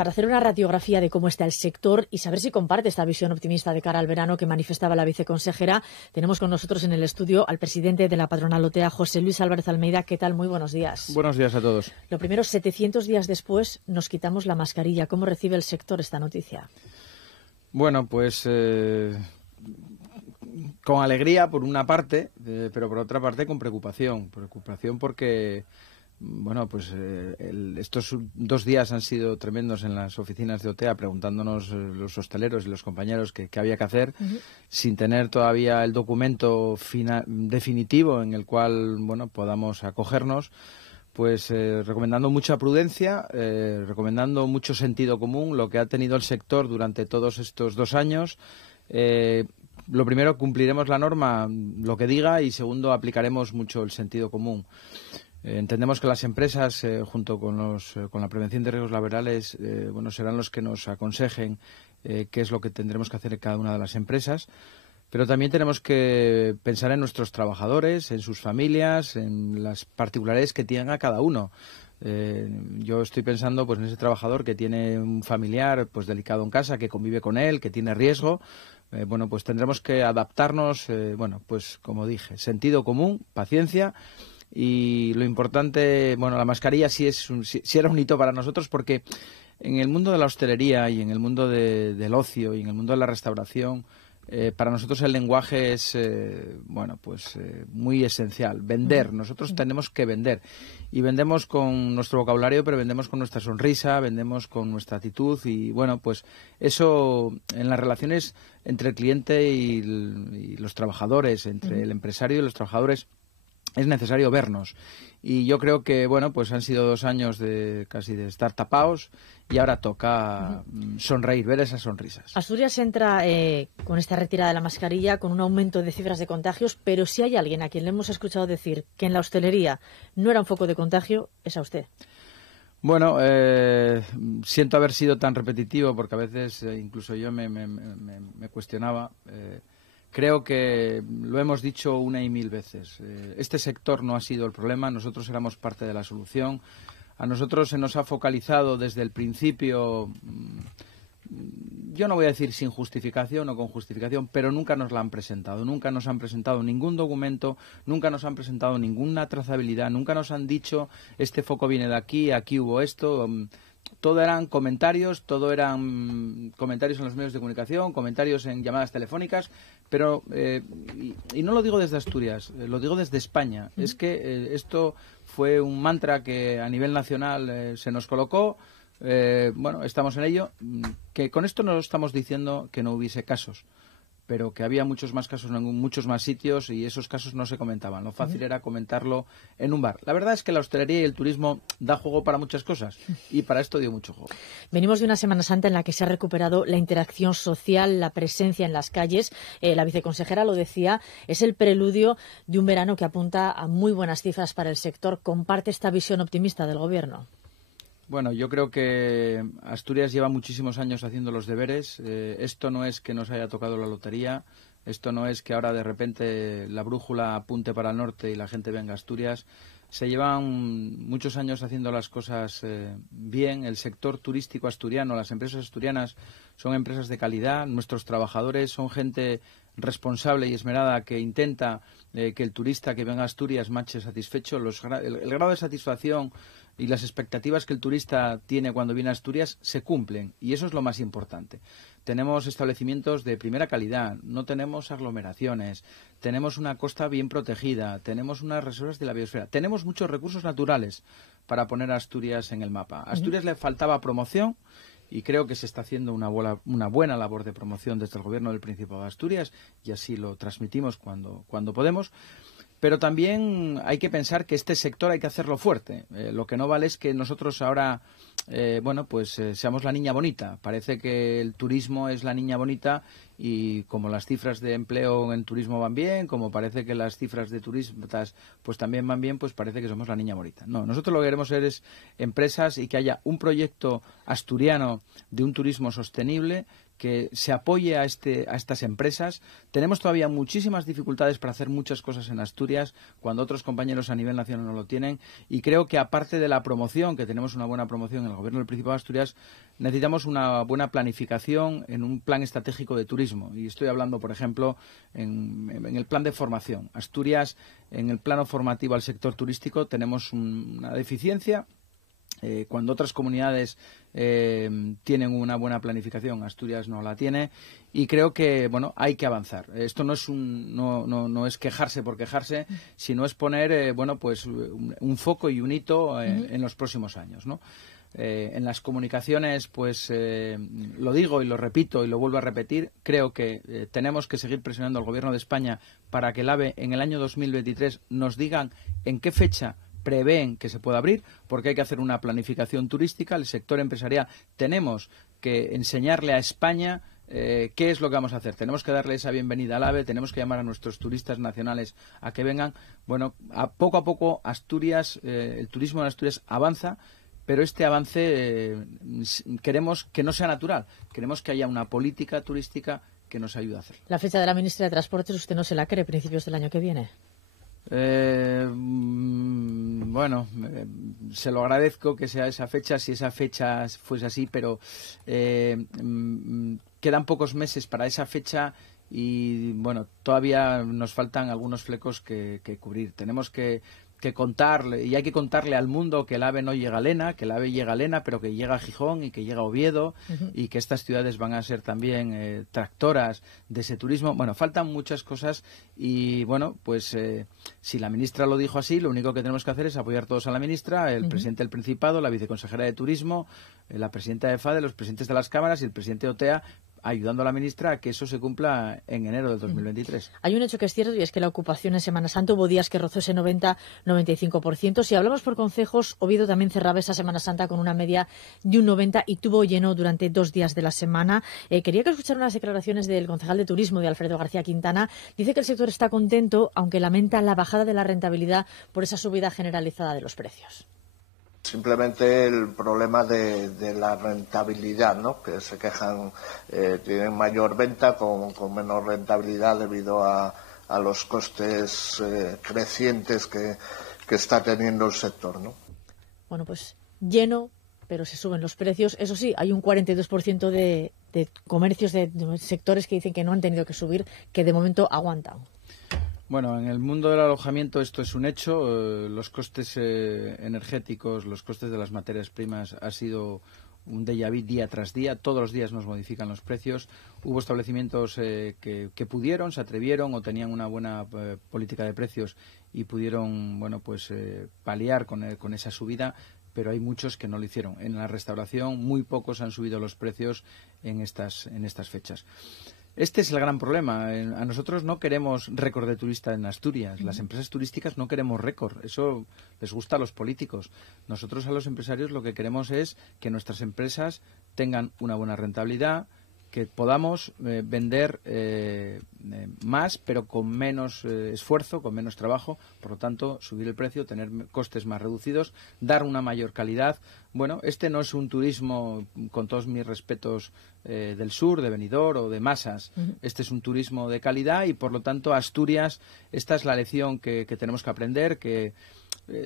Para hacer una radiografía de cómo está el sector y saber si comparte esta visión optimista de cara al verano que manifestaba la viceconsejera, tenemos con nosotros en el estudio al presidente de la patronal OTEA, José Luis Álvarez Almeida. ¿Qué tal? Muy buenos días. Buenos días a todos. Lo primero, 700 días después nos quitamos la mascarilla. ¿Cómo recibe el sector esta noticia? Bueno, pues con alegría por una parte, pero por otra parte con preocupación. Preocupación porque, bueno, pues estos 2 días han sido tremendos en las oficinas de OTEA, preguntándonos los hosteleros y los compañeros qué había que hacer, sin tener todavía el documento definitivo en el cual, bueno, podamos acogernos. Pues recomendando mucha prudencia, recomendando mucho sentido común, lo que ha tenido el sector durante todos estos 2 años. Lo primero, cumpliremos la norma, lo que diga, y segundo, aplicaremos mucho el sentido común. Entendemos que las empresas, junto con la prevención de riesgos laborales, bueno, serán los que nos aconsejen qué es lo que tendremos que hacer en cada una de las empresas. Pero también tenemos que pensar en nuestros trabajadores, en sus familias, en las particularidades que tenga cada uno. Yo estoy pensando pues en ese trabajador que tiene un familiar pues delicado en casa, que convive con él, que tiene riesgo. Bueno, pues tendremos que adaptarnos, bueno, pues como dije, sentido común, paciencia. Y lo importante, bueno, la mascarilla sí era un hito para nosotros, porque en el mundo de la hostelería y en el mundo del ocio y en el mundo de la restauración, para nosotros el lenguaje es, bueno, pues muy esencial. Vender. Nosotros tenemos que vender. Y vendemos con nuestro vocabulario, pero vendemos con nuestra sonrisa, vendemos con nuestra actitud. Y, bueno, pues eso en las relaciones entre el cliente y los trabajadores, entre el empresario y los trabajadores, es necesario vernos. Y yo creo que, bueno, pues han sido 2 años casi de estar tapados y ahora toca sonreír, ver esas sonrisas. Asturias entra con esta retirada de la mascarilla con un aumento de cifras de contagios, pero si hay alguien a quien le hemos escuchado decir que en la hostelería no era un foco de contagio, es a usted. Bueno, siento haber sido tan repetitivo porque a veces incluso yo me cuestionaba. Creo que lo hemos dicho 1 y 1000 veces. Este sector no ha sido el problema, nosotros éramos parte de la solución. A nosotros se nos ha focalizado desde el principio, yo no voy a decir sin justificación o con justificación, pero nunca nos la han presentado. Nunca nos han presentado ningún documento, nunca nos han presentado ninguna trazabilidad, nunca nos han dicho este foco viene de aquí, aquí hubo esto. Todo eran comentarios, comentarios en los medios de comunicación, comentarios en llamadas telefónicas, pero, y no lo digo desde Asturias, lo digo desde España. Es que esto fue un mantra que a nivel nacional se nos colocó. Bueno, estamos en ello. Que con esto no estamos diciendo que no hubiese casos, pero que había muchos más casos en muchos más sitios y esos casos no se comentaban. Lo fácil era comentarlo en un bar. La verdad es que la hostelería y el turismo da juego para muchas cosas y para esto dio mucho juego. Venimos de una Semana Santa en la que se ha recuperado la interacción social, la presencia en las calles. La viceconsejera lo decía, es el preludio de un verano que apunta a muy buenas cifras para el sector. ¿Comparte esta visión optimista del Gobierno? Bueno, yo creo que Asturias lleva muchísimos años haciendo los deberes. Esto no es que nos haya tocado la lotería. Esto no es que ahora de repente la brújula apunte para el norte y la gente venga a Asturias. Se llevan muchos años haciendo las cosas bien. El sector turístico asturiano, las empresas asturianas son empresas de calidad. Nuestros trabajadores son gente responsable y esmerada que intenta que el turista que venga a Asturias marche satisfecho. El grado de satisfacción y las expectativas que el turista tiene cuando viene a Asturias se cumplen, y eso es lo más importante. Tenemos establecimientos de primera calidad, no tenemos aglomeraciones, tenemos una costa bien protegida, tenemos unas reservas de la biosfera, tenemos muchos recursos naturales para poner a Asturias en el mapa. A Asturias le faltaba promoción y creo que se está haciendo una buena labor de promoción desde el Gobierno del Principado de Asturias, y así lo transmitimos cuando podemos. Pero también hay que pensar que este sector hay que hacerlo fuerte. Lo que no vale es que nosotros ahora, bueno, pues seamos la niña bonita. Parece que el turismo es la niña bonita y como las cifras de empleo en turismo van bien, como parece que las cifras de turistas pues también van bien, pues parece que somos la niña bonita. No, nosotros lo que queremos es empresas y que haya un proyecto asturiano de un turismo sostenible que se apoye a estas empresas. Tenemos todavía muchísimas dificultades para hacer muchas cosas en Asturias, cuando otros compañeros a nivel nacional no lo tienen, y creo que aparte de la promoción, que tenemos una buena promoción en el Gobierno del Principado de Asturias, necesitamos una buena planificación en un plan estratégico de turismo. Y estoy hablando, por ejemplo, en el plan de formación. Asturias, en el plano formativo al sector turístico, tenemos una deficiencia. Cuando otras comunidades tienen una buena planificación, Asturias no la tiene, y creo que hay que avanzar. Esto no es quejarse por quejarse, sino es poner un foco y un hito en los próximos años, ¿no? En las comunicaciones, pues lo digo y lo repito y lo vuelvo a repetir, creo que tenemos que seguir presionando al Gobierno de España para que el AVE en el año 2023 nos digan en qué fecha prevén que se pueda abrir, porque hay que hacer una planificación turística. El sector empresarial tenemos que enseñarle a España qué es lo que vamos a hacer. Tenemos que darle esa bienvenida al AVE, tenemos que llamar a nuestros turistas nacionales a que vengan. Bueno, poco a poco Asturias, el turismo en Asturias avanza, pero este avance queremos que no sea natural, queremos que haya una política turística que nos ayude a hacerlo. La fecha de la ministra de Transportes, ¿usted no se la cree principios del año que viene? Se lo agradezco que sea esa fecha, si esa fecha fuese así, pero quedan pocos meses para esa fecha y todavía nos faltan algunos flecos que cubrir. Tenemos que contarle, y hay que contarle al mundo que el AVE no llega a Lena, que el AVE llega a Lena, pero que llega a Gijón y que llega a Oviedo, y que estas ciudades van a ser también tractoras de ese turismo. Faltan muchas cosas y, si la ministra lo dijo así, lo único que tenemos que hacer es apoyar todos a la ministra, el presidente del Principado, la viceconsejera de Turismo, la presidenta de FADE, los presidentes de las cámaras y el presidente de OTEA, ayudando a la ministra a que eso se cumpla en enero del 2023. Hay un hecho que es cierto y es que la ocupación en Semana Santa hubo días que rozó ese 90-95%. Si hablamos por concejos, Oviedo también cerraba esa Semana Santa con una media de un 90% y tuvo lleno durante 2 días de la semana. Quería que escuchara unas declaraciones del concejal de Turismo, de Alfredo García Quintana. Dice que el sector está contento, aunque lamenta la bajada de la rentabilidad por esa subida generalizada de los precios. Simplemente el problema de la rentabilidad, ¿no? Que se quejan, tienen mayor venta con menor rentabilidad debido a los costes crecientes que está teniendo el sector, ¿no? Bueno, pues lleno, pero se suben los precios. Eso sí, hay un 42% de comercios, de sectores que dicen que no han tenido que subir, que de momento aguantan. En el mundo del alojamiento esto es un hecho. Los costes energéticos, los costes de las materias primas ha sido un déjà vu día tras día. Todos los días nos modifican los precios. Hubo establecimientos que pudieron, se atrevieron o tenían una buena política de precios y pudieron paliar con esa subida, pero hay muchos que no lo hicieron. En la restauración muy pocos han subido los precios en estas fechas. Este es el gran problema. A nosotros no queremos récord de turista en Asturias. Las empresas turísticas no queremos récord. Eso les gusta a los políticos. Nosotros a los empresarios lo que queremos es que nuestras empresas tengan una buena rentabilidad, que podamos vender más, pero con menos esfuerzo, con menos trabajo. Por lo tanto, subir el precio, tener costes más reducidos, dar una mayor calidad. Este no es un turismo, con todos mis respetos, del sur, de Benidorm o de Masas. Este es un turismo de calidad y, por lo tanto, Asturias, esta es la lección que tenemos que aprender, que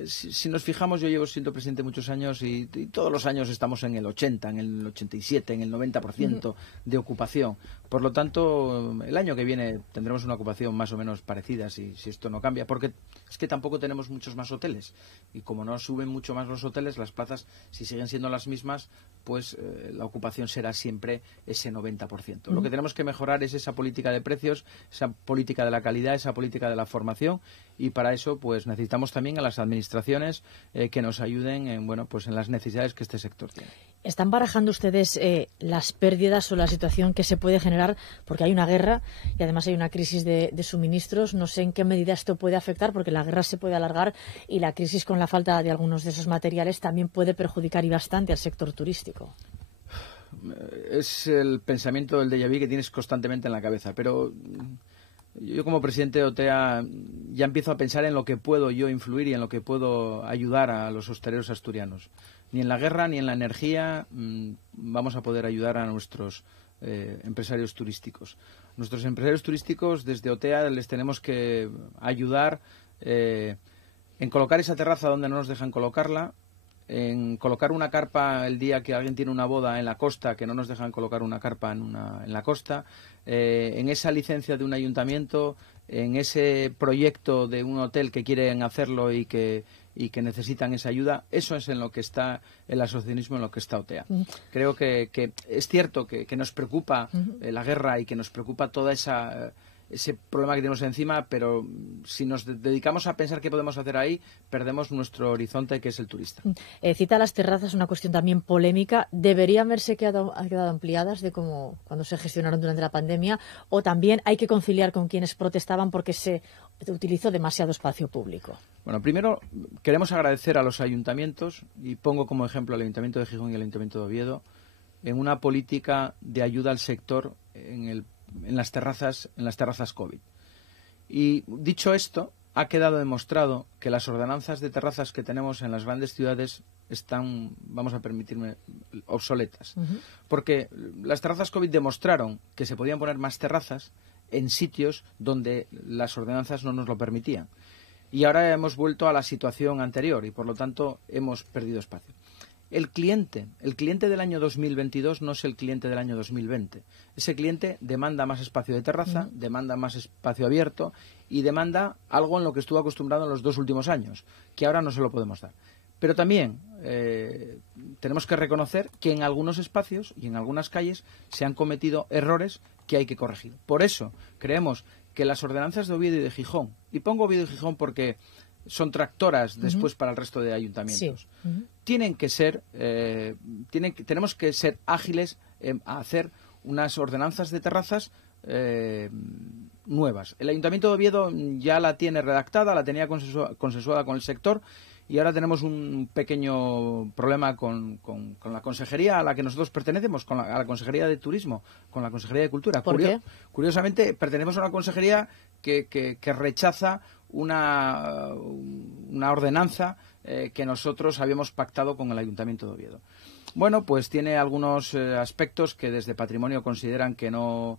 si nos fijamos, yo llevo siendo presidente muchos años y todos los años estamos en el 80, en el 87, en el 90% de ocupación. Por lo tanto, el año que viene tendremos una ocupación más o menos parecida si esto no cambia, porque es que tampoco tenemos muchos más hoteles y como no suben mucho más los hoteles, las plazas, si siguen siendo las mismas, pues la ocupación será siempre ese 90%. Lo que tenemos que mejorar es esa política de precios, esa política de la calidad, esa política de la formación, y para eso pues necesitamos también a las administraciones que nos ayuden en las necesidades que este sector tiene. ¿Están barajando ustedes las pérdidas o la situación que se puede generar? Porque hay una guerra y además hay una crisis de suministros. No sé en qué medida esto puede afectar, porque la guerra se puede alargar y la crisis con la falta de algunos de esos materiales también puede perjudicar y bastante al sector turístico. Es el pensamiento del déjà vu que tienes constantemente en la cabeza, pero yo como presidente de OTEA ya empiezo a pensar en lo que puedo yo influir y en lo que puedo ayudar a los hosteleros asturianos. Ni en la guerra ni en la energía vamos a poder ayudar a nuestros empresarios turísticos. Nuestros empresarios turísticos desde OTEA les tenemos que ayudar en colocar esa terraza donde no nos dejan colocarla, en colocar una carpa el día que alguien tiene una boda en la costa, que no nos dejan colocar una carpa en la costa, en esa licencia de un ayuntamiento, en ese proyecto de un hotel que quieren hacerlo y que necesitan esa ayuda. Eso es en lo que está el asociacionismo, en lo que está OTEA. Creo que es cierto que nos preocupa la guerra y que nos preocupa toda ese problema que tenemos encima, pero si nos dedicamos a pensar qué podemos hacer ahí, perdemos nuestro horizonte, que es el turista. Cita las terrazas, una cuestión también polémica. ¿Deberían haberse quedado ampliadas de como cuando se gestionaron durante la pandemia? ¿O también hay que conciliar con quienes protestaban porque se utilizó demasiado espacio público? Bueno, primero queremos agradecer a los ayuntamientos, y pongo como ejemplo el Ayuntamiento de Gijón y el Ayuntamiento de Oviedo, en una política de ayuda al sector en las terrazas COVID. Y dicho esto, ha quedado demostrado que las ordenanzas de terrazas que tenemos en las grandes ciudades están, vamos a permitirme, obsoletas. Porque las terrazas COVID demostraron que se podían poner más terrazas en sitios donde las ordenanzas no nos lo permitían. Y ahora hemos vuelto a la situación anterior y, por lo tanto, hemos perdido espacio. El cliente del año 2022 no es el cliente del año 2020. Ese cliente demanda más espacio de terraza, demanda más espacio abierto y demanda algo en lo que estuvo acostumbrado en los 2 últimos años, que ahora no se lo podemos dar. Pero también tenemos que reconocer que en algunos espacios y en algunas calles se han cometido errores que hay que corregir. Por eso creemos que las ordenanzas de Oviedo y de Gijón, y pongo Oviedo y Gijón porque son tractoras después para el resto de ayuntamientos. Sí. Tienen que ser, tenemos que ser ágiles a hacer unas ordenanzas de terrazas nuevas. El Ayuntamiento de Oviedo ya la tiene redactada, la tenía consensuada con el sector, y ahora tenemos un pequeño problema con la consejería a la que nosotros pertenecemos, a la Consejería de Turismo, con la Consejería de Cultura. ¿Por qué? Curiosamente, pertenecemos a una consejería que rechaza una ordenanza que nosotros habíamos pactado con el Ayuntamiento de Oviedo. Bueno, pues tiene algunos aspectos que desde Patrimonio consideran que no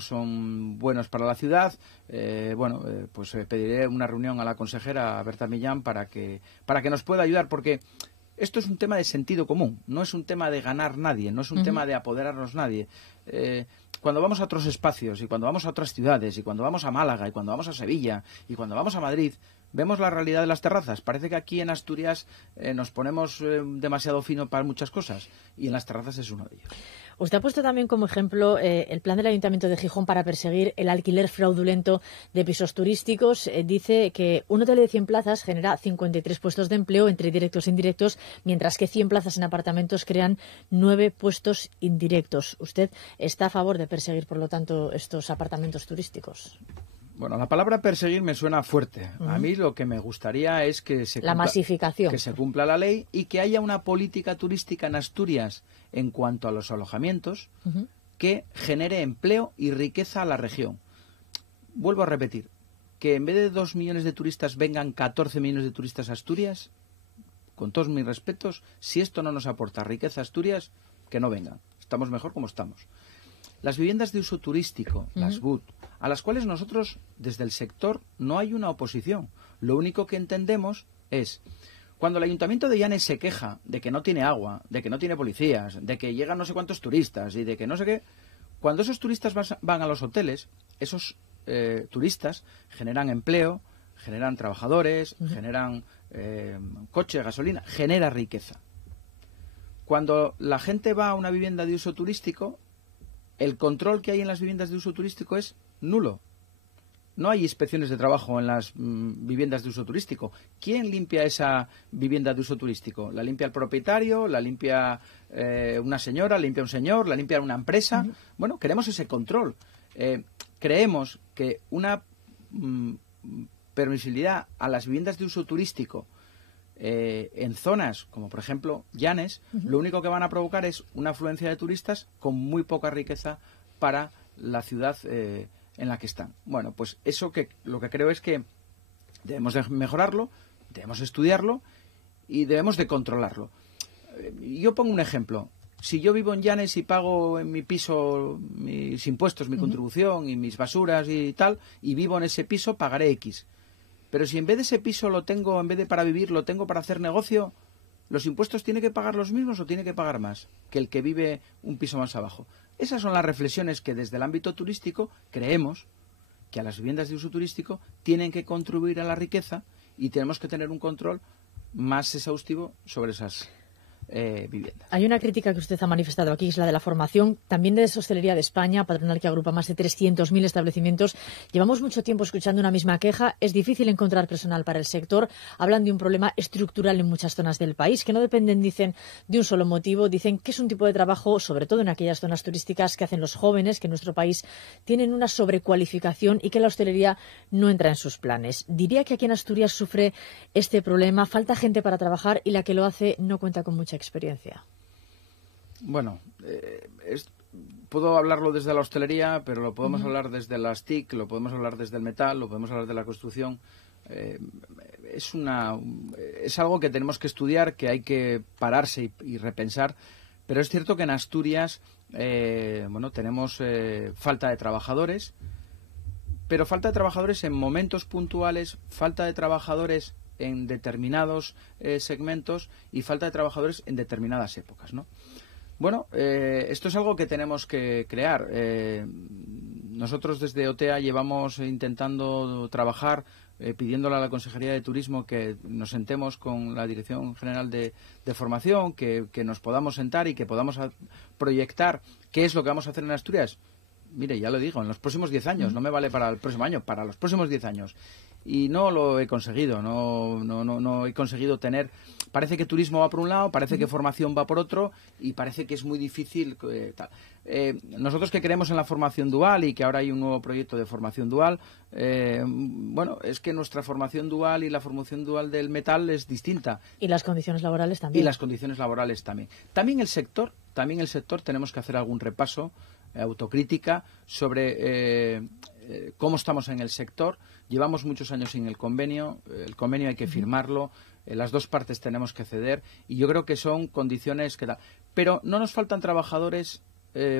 son buenos para la ciudad. Pues pediré una reunión a la consejera, a Berta Millán, para que nos pueda ayudar, porque esto es un tema de sentido común, no es un tema de ganar nadie, no es un tema de apoderarnos nadie. Cuando vamos a otros espacios y cuando vamos a otras ciudades y cuando vamos a Málaga y cuando vamos a Sevilla y cuando vamos a Madrid, vemos la realidad de las terrazas. Parece que aquí en Asturias nos ponemos demasiado fino para muchas cosas, y en las terrazas es uno de ellos. Usted ha puesto también como ejemplo el plan del Ayuntamiento de Gijón para perseguir el alquiler fraudulento de pisos turísticos. Dice que un hotel de 100 plazas genera 53 puestos de empleo entre directos e indirectos, mientras que 100 plazas en apartamentos crean 9 puestos indirectos. ¿Usted está a favor de perseguir, por lo tanto, estos apartamentos turísticos? Bueno, la palabra perseguir me suena fuerte. A mí lo que me gustaría es que masificación. Que se cumpla la ley y que haya una política turística en Asturias en cuanto a los alojamientos que genere empleo y riqueza a la región. Vuelvo a repetir, que en vez de 2 millones de turistas vengan 14 millones de turistas a Asturias, con todos mis respetos, si esto no nos aporta riqueza a Asturias, que no vengan. Estamos mejor como estamos. Las viviendas de uso turístico, las BUT, a las cuales nosotros, desde el sector, no hay una oposición. Lo único que entendemos es, cuando el Ayuntamiento de Llanes se queja de que no tiene agua, de que no tiene policías, de que llegan no sé cuántos turistas y de que no sé qué, cuando esos turistas van a los hoteles, esos turistas generan empleo, generan trabajadores, generan coche, gasolina, genera riqueza. Cuando la gente va a una vivienda de uso turístico, el control que hay en las viviendas de uso turístico es nulo. No hay inspecciones de trabajo en las viviendas de uso turístico. ¿Quién limpia esa vivienda de uso turístico? ¿La limpia el propietario? ¿La limpia una señora? ¿La limpia un señor? ¿La limpia una empresa? Bueno, queremos ese control. Creemos que una permisibilidad a las viviendas de uso turístico en zonas como por ejemplo Llanes, lo único que van a provocar es una afluencia de turistas con muy poca riqueza para la ciudad en la que están. Bueno, pues eso lo que creo es que debemos de mejorarlo, debemos estudiarlo y debemos de controlarlo. Yo pongo un ejemplo. si yo vivo en Llanes y pago en mi piso mis impuestos, mi contribución y mis basuras y tal, y vivo en ese piso, pagaré X. Pero si en vez de ese piso lo tengo, en vez de para vivir, lo tengo para hacer negocio, ¿los impuestos tiene que pagar los mismos o tiene que pagar más que el que vive un piso más abajo? Esas son las reflexiones que desde el ámbito turístico creemos que a las viviendas de uso turístico tienen que contribuir a la riqueza y tenemos que tener un control más exhaustivo sobre esas viviendas. Hay una crítica que usted ha manifestado aquí, es la de la formación, también de Hostelería de España, patronal que agrupa más de 300.000 establecimientos. Llevamos mucho tiempo escuchando una misma queja. Es difícil encontrar personal para el sector. Hablan de un problema estructural en muchas zonas del país, que no dependen, dicen, de un solo motivo. Dicen que es un tipo de trabajo, sobre todo en aquellas zonas turísticas que hacen los jóvenes, que en nuestro país tienen una sobrecualificación y que la hostelería no entra en sus planes. Diría que aquí en Asturias sufre este problema. Falta gente para trabajar y la que lo hace no cuenta con mucha experiencia. Bueno, puedo hablarlo desde la hostelería, pero lo podemos hablar desde las TIC, lo podemos hablar desde el metal, lo podemos hablar de la construcción. Es algo que tenemos que estudiar, que hay que pararse y repensar, pero es cierto que en Asturias tenemos falta de trabajadores, pero falta de trabajadores en momentos puntuales, falta de trabajadores en determinados segmentos y falta de trabajadores en determinadas épocas, ¿no? Bueno, esto es algo que tenemos que crear. Nosotros desde OTEA llevamos intentando trabajar, pidiéndole a la Consejería de Turismo que nos sentemos con la Dirección General de Formación, que nos podamos sentar y que podamos proyectar qué es lo que vamos a hacer en Asturias. Mire, ya lo digo, en los próximos 10 años, no me vale para el próximo año, para los próximos 10 años. Y no lo he conseguido, no he conseguido tener... Parece que turismo va por un lado, parece que formación va por otro y parece que es muy difícil tal. Nosotros que creemos en la formación dual y que ahora hay un nuevo proyecto de formación dual, es que nuestra formación dual y la formación dual del metal es distinta. Y las condiciones laborales también. Y las condiciones laborales también. También el sector tenemos que hacer algún repaso, autocrítica sobre cómo estamos en el sector. Llevamos muchos años sin el convenio hay que firmarlo, las dos partes tenemos que ceder y yo creo que son condiciones que da. Pero no nos faltan trabajadores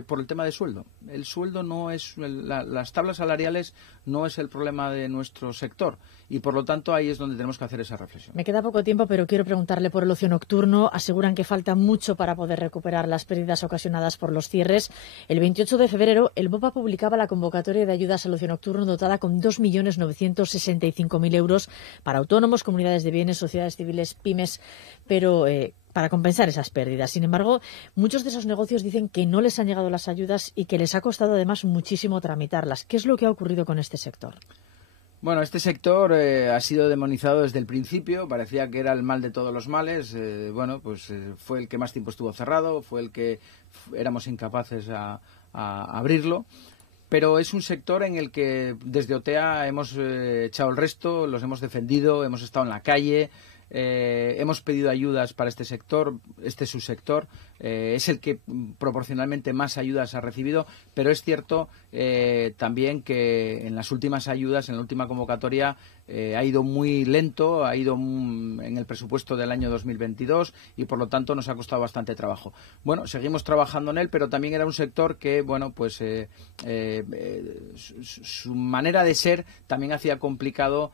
por el tema de sueldo. El sueldo no es, las tablas salariales no es el problema de nuestro sector y por lo tanto ahí es donde tenemos que hacer esa reflexión. Me queda poco tiempo, pero quiero preguntarle por el ocio nocturno. Aseguran que falta mucho para poder recuperar las pérdidas ocasionadas por los cierres. El 28 de febrero el BOPA publicaba la convocatoria de ayudas al ocio nocturno dotada con 2.965.000 euros para autónomos, comunidades de bienes, sociedades civiles, pymes, pero para compensar esas pérdidas. Sin embargo, muchos de esos negocios dicen que no les han llegado las ayudas y que les ha costado además muchísimo tramitarlas. ¿Qué es lo que ha ocurrido con este sector? Bueno, este sector ha sido demonizado desde el principio, parecía que era el mal de todos los males, fue el que más tiempo estuvo cerrado, fue el que éramos incapaces a abrirlo, pero es un sector en el que desde OTEA hemos echado el resto, los hemos defendido, hemos estado en la calle, hemos pedido ayudas para este sector, este subsector, es el que proporcionalmente más ayudas ha recibido, pero es cierto también que en las últimas ayudas, en la última convocatoria, ha ido muy lento, ha ido en el presupuesto del año 2022 y por lo tanto nos ha costado bastante trabajo. Bueno, seguimos trabajando en él, pero también era un sector que, su manera de ser también hacía complicado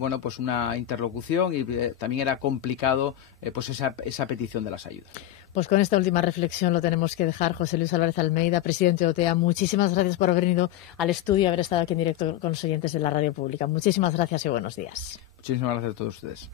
una interlocución y también era complicado esa petición de las ayudas. Pues con esta última reflexión lo tenemos que dejar. José Luis Álvarez Almeida, presidente de OTEA, muchísimas gracias por haber venido al estudio y haber estado aquí en directo con los oyentes de la radio pública. Muchísimas gracias y buenos días. Muchísimas gracias a todos ustedes.